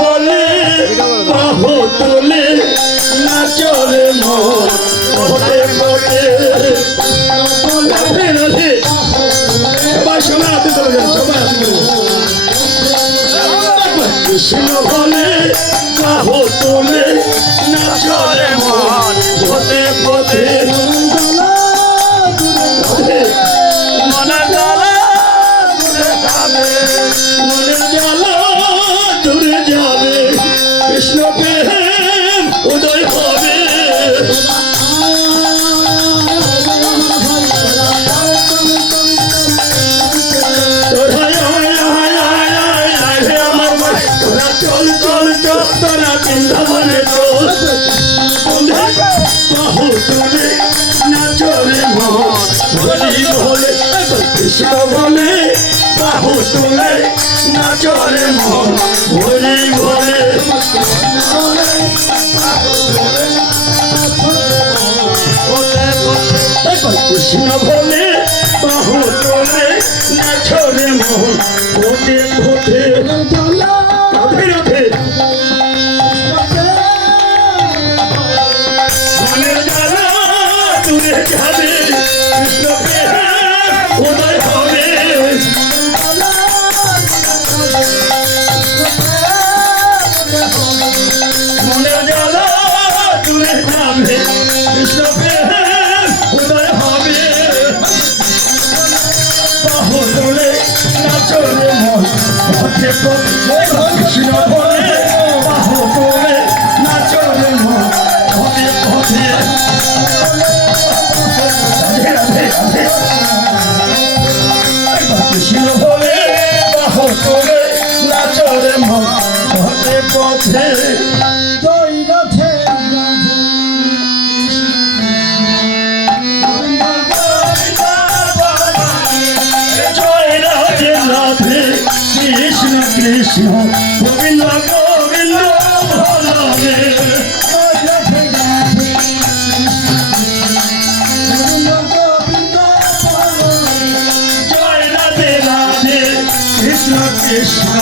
বলে বাহু তুলে নাচরে মন পথে পথে রাধে রাধে সবাই সবাই হাতে চলে যান সবাই হাতে কৃষ্ণ বলে বাহু তুলে নাচরে মন পথে পথে মনের জ্বালা দূরে যাবে কৃষ্ণ প্রেম উদয় হবে চল চল চল তোরা বৃন্দাবনে চল বাহু তুলে নাচরে মন বলি বলে কৃষ্ণ বলে বাহু তুলে নাচরে মন বলি বলে কৃষ্ণ বলে বাহু তুলে নাচরে মন ভোটে ভোটে রাধে রাধে মনের জ্বালা দূরে যাবে কৃষ্ণ প্রেম উদয় হবে মনের জ্বালা দূরে যাবে কৃষ্ণ প্রেম উদয় হবে বাহু তুলে নাচরে মন পথে পথে কৃষ্ণ বলে বাহু তুলে নাচরে মন পথে পথে রাধে রাধে কৃষ্ণ বলে বাহু তুলে নাচরে মন পথে পথে জয় রাধে জয় রাধে রাধে কৃষ্ণ কৃষ্ণ গোবিন্দ গোবিন্দ হরে জয় রাধে রাধে কৃষ্ণ কৃষ্ণ